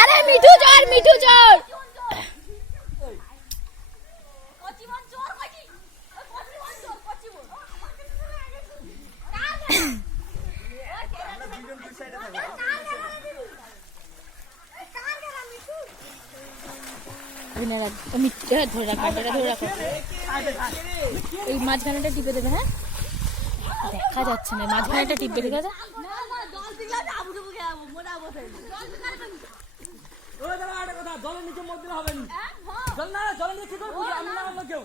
আরে মিঠু চোর মিঠু চোর ধরে রাখো ধরে রাখো এই মাঝখানেটা টিপে দেবে। হ্যাঁ দেখা যাচ্ছে না মাঝখানেটা টিপে দেখা যায়। জলের নিচে মধ্যে হবে জল না জলের নিচে কি করে আমি না কেউ